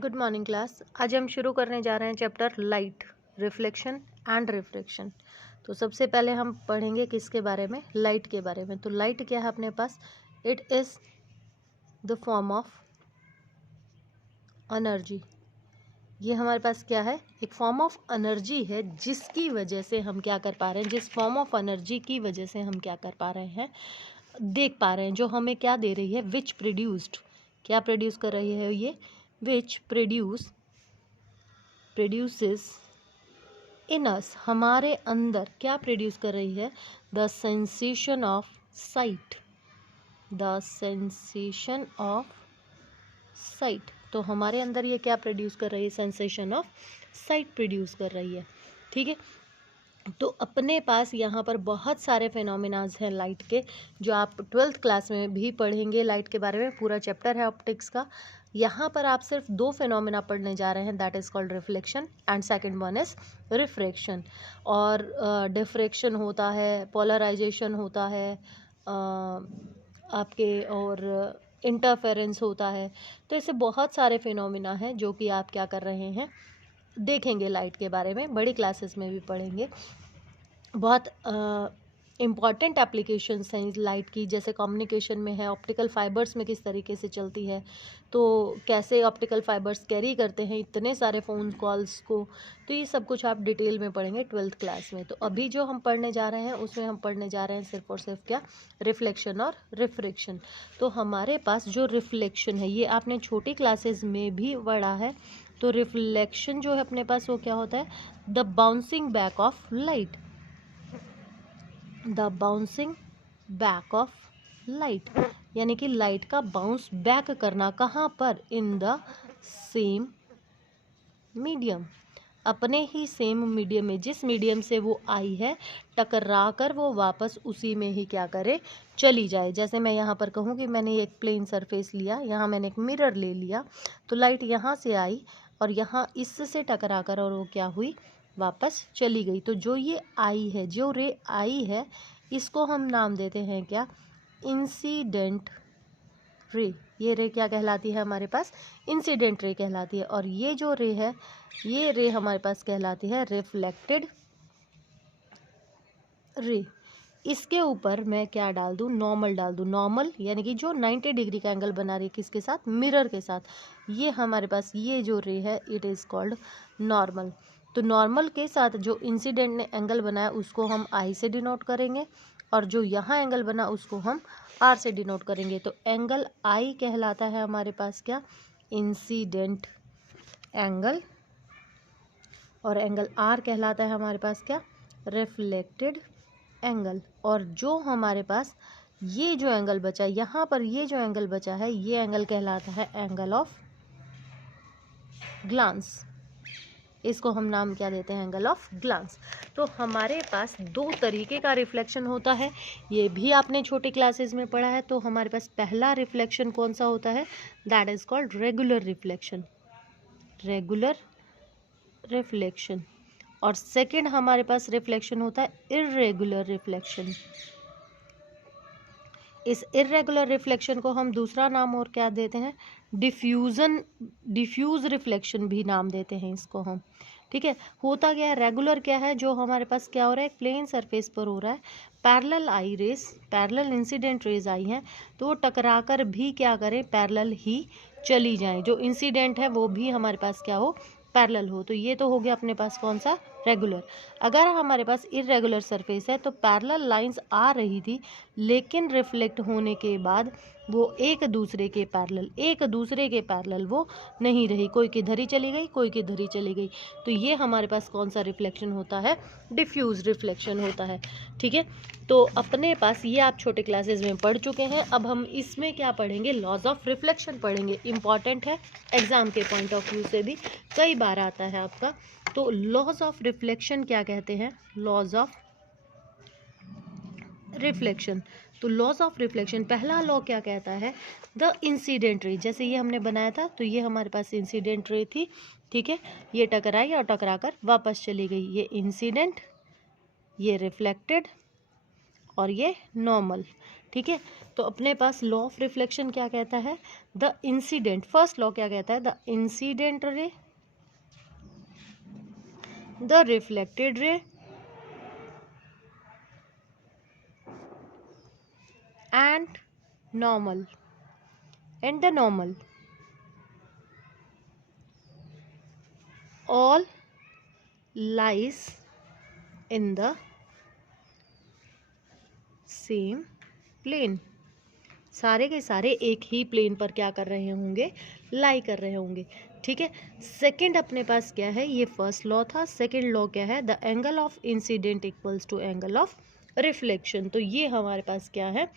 Good morning class. आज हम शुरू करने जा रहे हैं chapter light, reflection and refraction. तो सबसे पहले हम पढ़ेंगे किसके बारे में, लाइट के बारे में। तो लाइट क्या है अपने पास, it is the form of energy. ये हमारे पास क्या है, एक फॉर्म ऑफ एनर्जी है जिसकी वजह से हम क्या कर पा रहे हैं, जिस फॉर्म ऑफ एनर्जी की वजह से हम क्या कर पा रहे हैं, देख पा रहे हैं, जो हमें क्या दे रही है, विच प्रोड्यूस्ड, क्या प्रोड्यूस कर रही है ये, विच प्रोड्यूसेस इन अस, हमारे अंदर क्या प्रोड्यूस कर रही है, the sensation of site, the sensation of site. तो हमारे अंदर ये क्या प्रोड्यूस कर रही है, सेंसेशन ऑफ साइट प्रोड्यूस कर रही है। ठीक है, तो अपने पास यहाँ पर बहुत सारे फिनोमिनाज हैं लाइट के, जो आप 12th क्लास में भी पढ़ेंगे। लाइट के बारे में पूरा चैप्टर है ऑप्टिक्स का। यहाँ पर आप सिर्फ दो फिनोमिना पढ़ने जा रहे हैं, that is called reflection and second one is refraction. और डिफ्रैक्शन होता है, पोलराइजेशन होता है आपके, और इंटरफेरेंस होता है। तो ऐसे बहुत सारे फिनोमिना हैं जो कि आप क्या कर रहे हैं, देखेंगे लाइट के बारे में, बड़ी क्लासेस में भी पढ़ेंगे। बहुत इम्पॉर्टेंट एप्लीकेशंस हैं इस लाइट की, जैसे कम्युनिकेशन में है, ऑप्टिकल फाइबर्स में किस तरीके से चलती है, तो कैसे ऑप्टिकल फाइबर्स कैरी करते हैं इतने सारे फ़ोन कॉल्स को। तो ये सब कुछ आप डिटेल में पढ़ेंगे 12th क्लास में। तो अभी जो हम पढ़ने जा रहे हैं उसमें हम पढ़ने जा रहे हैं सिर्फ और सिर्फ क्या, रिफ्लेक्शन और रिफ्रैक्शन। तो हमारे पास जो रिफ्लेक्शन है ये आपने छोटी क्लासेस में भी पढ़ा है। तो रिफ्लेक्शन जो है अपने पास वो क्या होता है, the bouncing back of light, the bouncing back of light, यानी कि लाइट का बाउंस बैक करना, कहाँ पर, इन द सेम मीडियम, अपने ही सेम मीडियम में, जिस मीडियम से वो आई है टकरा कर वो वापस उसी में ही क्या करे, चली जाए। जैसे मैं यहाँ पर कहूँ कि मैंने एक प्लेन सरफेस लिया, यहाँ मैंने एक मिरर ले लिया, तो लाइट यहाँ से आई और यहाँ इससे टकरा कर और वो क्या हुई, वापस चली गई। तो जो ये आई है, जो रे आई है, इसको हम नाम देते हैं क्या, इंसिडेंट रे। ये रे क्या कहलाती है हमारे पास, इंसिडेंट रे कहलाती है। और ये जो रे है, ये रे हमारे पास कहलाती है रिफ्लेक्टेड रे। इसके ऊपर मैं क्या डाल दूँ, नॉर्मल डाल दूँ। नॉर्मल यानी कि जो 90 डिग्री का एंगल बना रही है, किसके साथ, मिरर के साथ। ये हमारे पास ये जो रे है, इट इज़ कॉल्ड नॉर्मल। तो नॉर्मल के साथ जो इंसिडेंट ने एंगल बनाया उसको हम आई से डिनोट करेंगे, और जो यहाँ एंगल बना उसको हम आर से डिनोट करेंगे। तो एंगल आई कहलाता है हमारे पास क्या, इंसिडेंट एंगल, और एंगल आर कहलाता है हमारे पास क्या, रिफ्लेक्टेड एंगल। और जो हमारे पास ये जो एंगल बचा, यहाँ पर ये जो एंगल बचा है, ये एंगल कहलाता है एंगल ऑफ ग्लांस। इसको हम नाम क्या देते हैं, एंगल ऑफ ग्लांस। तो हमारे पास दो तरीके का रिफ्लेक्शन होता है, ये भी आपने छोटी क्लासेस में पढ़ा है। तो हमारे पास पहला रिफ्लेक्शन कौन सा होता है, that is called regular reflection, regular reflection. और सेकंड हमारे पास रिफ्लेक्शन होता है इर्रेगुलर रिफ्लेक्शन। इस इर्रेगुलर रिफ्लेक्शन को हम दूसरा नाम और क्या देते हैं, डिफ्यूज रिफ्लेक्शन भी नाम देते हैं इसको हम। ठीक है, होता क्या है, रेगुलर क्या है, जो हमारे पास क्या हो रहा है, एक प्लेन सरफेस पर हो रहा है, पैरेलल आई रेस, पैरेलल इंसिडेंट रेज आई हैं, तो वो टकराकर भी क्या करें, पैरेलल ही चली जाएं। जो इंसिडेंट है वो भी हमारे पास क्या हो, पैरेलल हो। तो ये तो हो गया अपने पास कौन सा, रेगुलर। अगर हमारे पास इर्रेगुलर सरफेस है तो पैरेलल लाइंस आ रही थी, लेकिन रिफ्लेक्ट होने के बाद वो एक दूसरे के पैरेलल वो नहीं रही, कोई किधर ही चली गई, कोई किधर ही चली गई। तो ये हमारे पास कौन सा रिफ्लेक्शन होता है, डिफ्यूज रिफ्लेक्शन होता है। ठीक है, तो अपने पास ये आप छोटे क्लासेस में पढ़ चुके हैं। अब हम इसमें क्या पढ़ेंगे, लॉज ऑफ रिफ्लेक्शन पढ़ेंगे। इंपॉर्टेंट है, एग्जाम के पॉइंट ऑफ व्यू से भी कई बार आता है आपका। तो लॉज ऑफ रिफ्लेक्शन क्या कहते हैं, लॉज ऑफ रिफ्लेक्शन। तो लॉज ऑफ रिफ्लेक्शन, पहला लॉ क्या कहता है, द इंसिडेंट रे। जैसे ये हमने बनाया था, तो ये हमारे पास इंसिडेंट रे थी। ठीक है, ये टकराई और टकरा कर वापस चली गई, ये इंसिडेंट, ये रिफ्लेक्टेड और ये नॉर्मल। ठीक है। तो अपने पास लॉ ऑफ रिफ्लेक्शन क्या कहता है, द इंसिडेंट, फर्स्ट लॉ क्या कहता है, the incident ray, the reflected ray and normal and the normal all lies in the same plane, सारे के सारे एक ही प्लेन पर क्या कर रहे होंगे, लाई कर रहे होंगे। ठीक है। सेकंड अपने पास क्या है, ये फर्स्ट लॉ था। सेकंड लॉ क्या है, the angle of incident equals to angle of reflection. तो ये हमारे पास क्या है,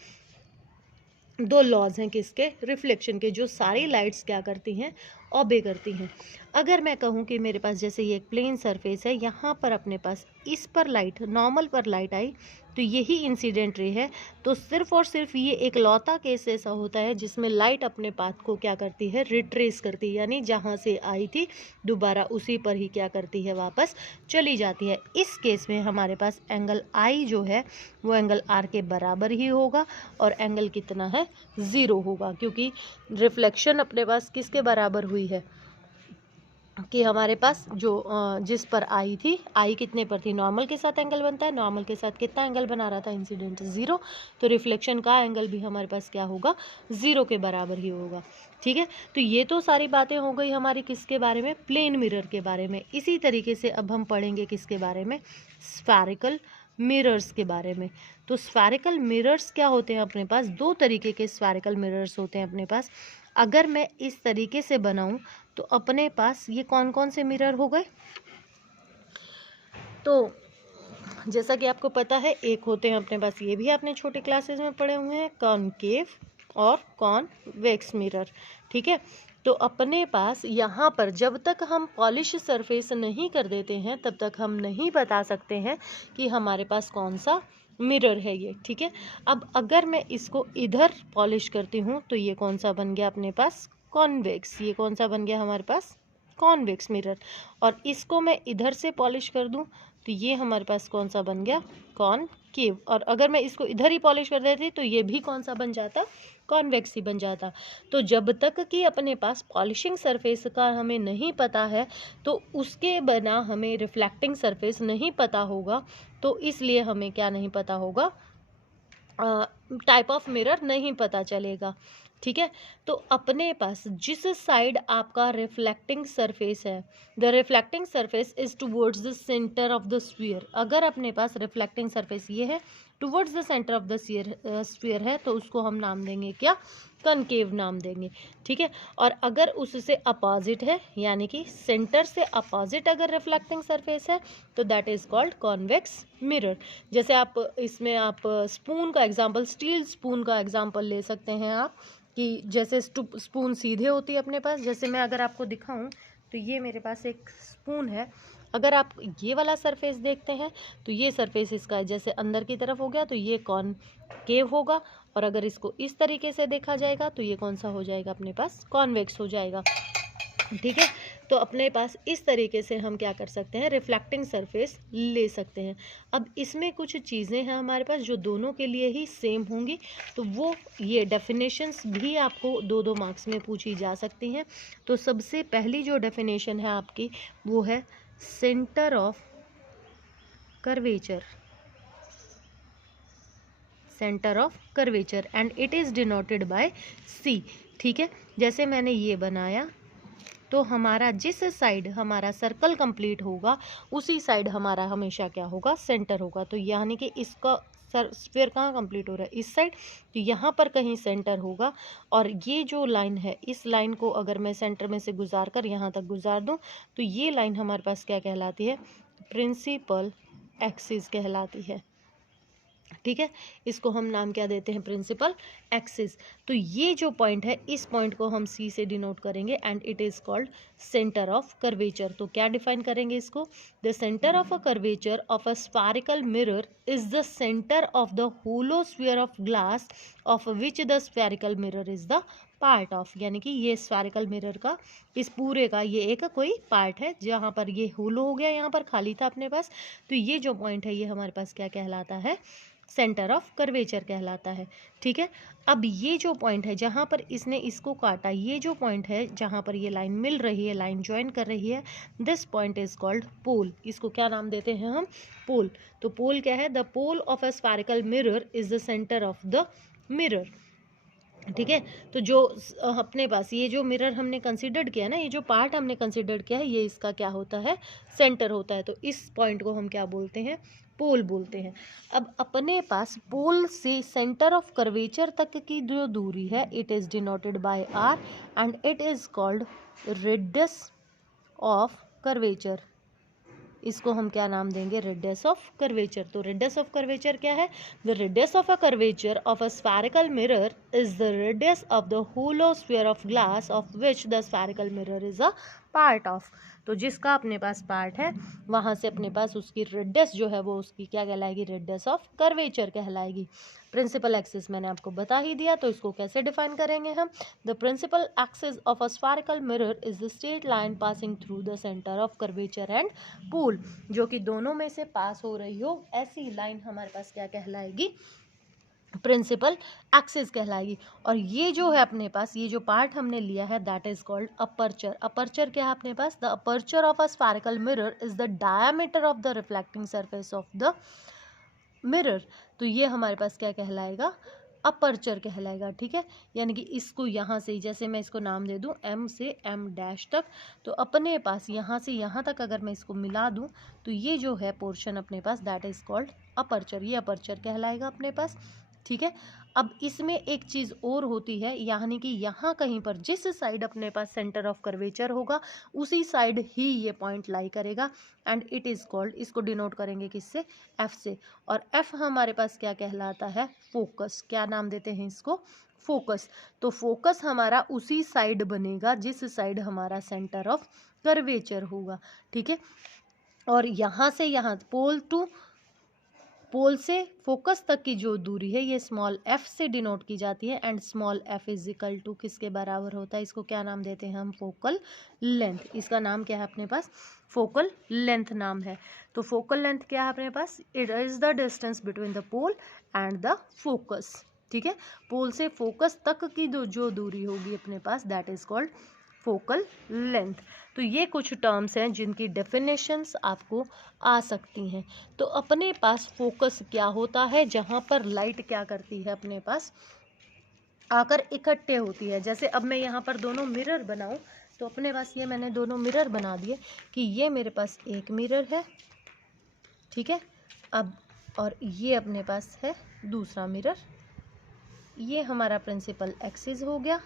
दो लॉज हैं किसके, रिफ्लेक्शन के, जो सारी लाइट्स क्या करती हैं, ऑबे करती हैं। अगर मैं कहूँ कि मेरे पास जैसे ये एक प्लेन सरफेस है, यहाँ पर अपने पास इस पर लाइट, नॉर्मल पर लाइट आई, तो यही इंसिडेंट रे है। तो सिर्फ और सिर्फ ये एक लौता केस ऐसा होता है जिसमें लाइट अपने पाथ को क्या करती है, रिट्रेस करती है, यानी जहाँ से आई थी दोबारा उसी पर ही क्या करती है, वापस चली जाती है। इस केस में हमारे पास एंगल आई जो है वो एंगल आर के बराबर ही होगा, और एंगल कितना है, 0 होगा, क्योंकि रिफ्लेक्शन अपने पास किसके बराबर हुई है कि हमारे पास जो जिस पर आई थी, आई कितने पर थी, नॉर्मल के साथ एंगल बनता है, नॉर्मल के साथ कितना एंगल बना रहा था, इंसिडेंट 0, तो रिफ्लेक्शन का एंगल भी हमारे पास क्या होगा, 0 के बराबर ही होगा। ठीक है। तो ये तो सारी बातें हो गई हमारी किसके बारे में, प्लेन मिरर के बारे में। इसी तरीके से अब हम पढ़ेंगे किसके बारे में, स्फेरिकल मिरर्स के बारे में। तो स्फेरिकल मिरर्स क्या होते हैं, अपने पास दो तरीके के स्फेरिकल मिरर्स होते हैं अपने पास। अगर मैं इस तरीके से बनाऊं तो अपने पास ये कौन कौन से मिरर हो गए, तो जैसा कि आपको पता है, एक होते हैं अपने पास, ये भी आपने छोटे क्लासेस में पढ़े हुए हैं, कॉनकेव और कॉन्वेक्स मिरर। ठीक है। तो अपने पास यहाँ पर जब तक हम पॉलिश सरफेस नहीं कर देते हैं तब तक हम नहीं बता सकते हैं कि हमारे पास कौन सा मिरर है ये। ठीक है। अब अगर मैं इसको इधर पॉलिश करती हूँ तो ये कौन सा बन गया अपने पास, कॉन्वेक्स। ये कौन सा बन गया हमारे पास, कॉन्वेक्स मिरर। और इसको मैं इधर से पॉलिश कर दूं तो ये हमारे पास कौन सा बन गया, कॉनकेव। और अगर मैं इसको इधर ही पॉलिश कर देती तो ये भी कौन सा बन जाता, कॉन्वेक्स ही बन जाता। तो जब तक कि अपने पास पॉलिशिंग सरफेस का हमें नहीं पता है तो उसके बिना हमें रिफ्लेक्टिंग सरफेस नहीं पता होगा, तो इसलिए हमें क्या नहीं पता होगा, टाइप ऑफ मिरर नहीं पता चलेगा। ठीक है। तो अपने पास जिस साइड आपका रिफ्लेक्टिंग सरफेस है, the reflecting surface is towards the centre of the sphere. अगर अपने पास रिफ्लेक्टिंग सरफेस ये है, towards the centre of the sphere है, तो उसको हम नाम देंगे क्या, कनकेव नाम देंगे। ठीक है। और अगर उससे अपोजिट है, यानी कि सेंटर से अपोजिट अगर रिफ्लेक्टिंग सरफेस है, तो that is called convex mirror. जैसे आप इसमें आप स्पून का एग्जांपल, स्टील स्पून का एग्जांपल ले सकते हैं आप, कि जैसे स्पून सीधे होती है अपने पास, जैसे मैं अगर आपको दिखाऊं तो ये मेरे पास एक स्पून है। अगर आप ये वाला सरफेस देखते हैं तो ये सरफेस इसका जैसे अंदर की तरफ हो गया, तो ये कॉनकेव होगा। और अगर इसको इस तरीके से देखा जाएगा तो ये कौन सा हो जाएगा, अपने पास कॉन्वेक्स हो जाएगा। ठीक है। तो अपने पास इस तरीके से हम क्या कर सकते हैं, रिफ्लेक्टिंग सरफेस ले सकते हैं। अब इसमें कुछ चीज़ें हैं हमारे पास जो दोनों के लिए ही सेम होंगी, तो वो ये डेफिनेशंस भी आपको 2-2 मार्क्स में पूछी जा सकती हैं। तो सबसे पहली जो डेफिनेशन है आपकी वो है centre of curvature, centre of curvature, and it is denoted by C। ठीक है। जैसे मैंने ये बनाया तो हमारा जिस साइड हमारा सर्कल कंप्लीट होगा उसी साइड हमारा हमेशा क्या होगा, सेंटर होगा। तो यानी कि इसका स्फीयर कहाँ कंप्लीट हो रहा है, इस साइड, तो यहाँ पर कहीं सेंटर होगा। और ये जो लाइन है, इस लाइन को अगर मैं सेंटर में से गुजार कर यहाँ तक गुजार दूँ तो ये लाइन हमारे पास क्या कहलाती है, प्रिंसिपल एक्सिस कहलाती है। ठीक है। इसको हम नाम क्या देते हैं, प्रिंसिपल एक्सिस। तो ये जो पॉइंट है, इस पॉइंट को हम C से डिनोट करेंगे, and it is called centre of curvature. तो क्या डिफाइन करेंगे इसको, the centre of a curvature of a spherical mirror is the centre of the hollow sphere of glass of which the spherical mirror is the part of. यानी कि ये spherical mirror का, इस पूरे का ये एक कोई पार्ट है, जहाँ पर ये होलो हो गया, यहाँ पर खाली था अपने पास, तो ये जो पॉइंट है ये हमारे पास क्या कहलाता है, सेंटर ऑफ कर्वेचर कहलाता है। ठीक है, अब ये जो पॉइंट है जहाँ पर इसने इसको काटा, ये जो पॉइंट है जहाँ पर ये लाइन मिल रही है, लाइन ज्वाइन कर रही है, this point is called pole. इसको क्या नाम देते हैं हम? पोल। तो पोल क्या है? The pole of a spherical mirror is the centre of the mirror. ठीक है, तो जो अपने पास ये जो मिरर हमने कंसिडर्ड किया ना, ये जो पार्ट हमने कंसिडर्ड किया है, ये इसका क्या होता है? सेंटर होता है। तो इस पॉइंट को हम क्या बोलते हैं? पोल बोलते हैं। अब अपने पास पोल से सेंटर ऑफ कर्वेचर तक की जो दूरी है, it is denoted by R and it is called radius of curvature. इसको हम क्या नाम देंगे? Radius of curvature. तो रेडियस ऑफ कर्वेचर क्या है? The radius of a curvature of a spherical mirror is the radius of the hollow sphere of glass of which the spherical mirror is a part of. तो जिसका अपने पास part है, वहाँ से अपने पास उसकी रेडियस जो है वो उसकी क्या कहलाएगी? रेडियस ऑफ कर्वेचर कहलाएगी। प्रिंसिपल एक्सिस मैंने आपको बता ही दिया, तो इसको कैसे डिफाइन करेंगे हम? The principal axis of a spherical mirror is the straight line passing through the centre of curvature and pole. जो कि दोनों में से पास हो रही हो, ऐसी लाइन हमारे पास क्या कहलाएगी? प्रिंसिपल एक्सिस कहलाएगी। और ये जो है अपने पास, ये जो पार्ट हमने लिया है, that is called aperture. Aperture क्या है अपने पास? The aperture of a spherical mirror is the diameter of the reflecting surface of the mirror. तो ये हमारे पास क्या कहलाएगा? अपर्चर कहलाएगा। ठीक है, यानी कि इसको यहाँ से, जैसे मैं इसको नाम दे दूँ M से M डैश तक, तो अपने पास यहाँ से यहाँ तक अगर मैं इसको मिला दूँ, तो ये जो है पोर्शन अपने पास, दैट इज कॉल्ड अपर्चर। ये अपर्चर कहलाएगा अपने पास। ठीक है, अब इसमें एक चीज़ और होती है, यानी कि यहाँ कहीं पर जिस साइड अपने पास सेंटर ऑफ कर्वेचर होगा, उसी साइड ही ये पॉइंट लाई करेगा एंड इट इज़ कॉल्ड, इसको डिनोट करेंगे किससे? F से। और F हमारे पास क्या कहलाता है? फोकस। क्या नाम देते हैं इसको? फोकस। तो फोकस हमारा उसी साइड बनेगा जिस साइड हमारा सेंटर ऑफ कर्वेचर होगा। ठीक है, और यहाँ से यहाँ पोल से फोकस तक की जो दूरी है, ये स्मॉल f से डिनोट की जाती है and small f is equal to किसके बराबर होता है? इसको क्या नाम देते हैं हम? Focal length. इसका नाम क्या है अपने पास? फोकल लेंथ नाम है। तो फोकल लेंथ क्या है अपने पास? It is the distance between the pole and the focus. ठीक है, पोल से फोकस तक की जो दूरी होगी अपने पास, that is called focal length. तो ये कुछ टर्म्स हैं जिनकी डेफिनेशंस आपको आ सकती हैं। तो अपने पास फोकस क्या होता है? जहाँ पर लाइट क्या करती है अपने पास? आकर इकट्ठे होती है। जैसे अब मैं यहाँ पर दोनों मिरर बनाऊँ, तो अपने पास ये मैंने दोनों मिरर बना दिए कि ये मेरे पास एक मिरर है। ठीक है, अब और ये अपने पास है दूसरा मिरर। ये हमारा प्रिंसिपल एक्सिस हो गया।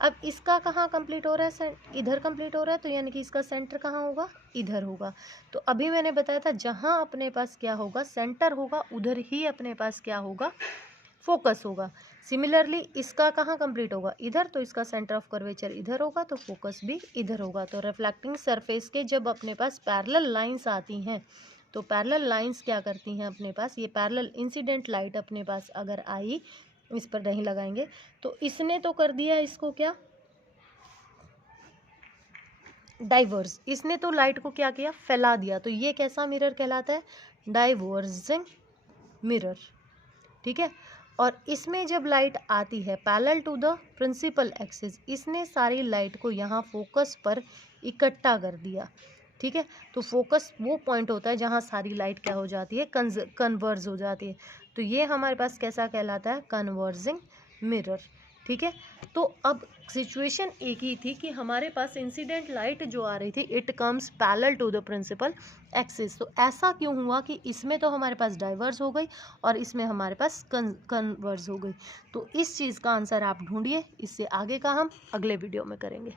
अब इसका कहाँ कंप्लीट हो रहा है? इधर कंप्लीट हो रहा है, तो यानी कि इसका सेंटर कहाँ होगा? इधर होगा। तो अभी मैंने बताया था जहाँ अपने पास क्या होगा? सेंटर होगा, उधर ही अपने पास क्या होगा? फोकस होगा। सिमिलरली इसका कहाँ कंप्लीट होगा? इधर, तो इसका सेंटर ऑफ कर्वेचर इधर होगा, तो फोकस भी इधर होगा। तो रिफ्लेक्टिंग सरफेस के जब अपने पास पैरेलल लाइंस आती हैं, तो पैरेलल लाइंस क्या करती हैं अपने पास? ये पैरेलल इंसिडेंट लाइट अपने पास अगर आई, इस पर नहीं लगाएंगे, तो इसने तो कर दिया इसको क्या? डाइवर्स। इसने तो लाइट को क्या किया? फैला दिया। तो ये कैसा मिरर कहलाता है? Diverging mirror. ठीक है, और इसमें जब लाइट आती है parallel to the principal axis, इसने सारी लाइट को यहाँ फोकस पर इकट्ठा कर दिया। ठीक है, तो फोकस वो पॉइंट होता है जहाँ सारी लाइट क्या हो जाती है? कन्वर्ज हो जाती है। तो ये हमारे पास कैसा कहलाता है? Converging mirror. ठीक है, तो अब सिचुएशन एक ही थी कि हमारे पास इंसिडेंट लाइट जो आ रही थी, it comes parallel to the principal axis. तो ऐसा क्यों हुआ कि इसमें तो हमारे पास डाइवर्स हो गई और इसमें हमारे पास कन्वर्ज हो गई? तो इस चीज़ का आंसर आप ढूंढिए। इससे आगे का हम अगले वीडियो में करेंगे।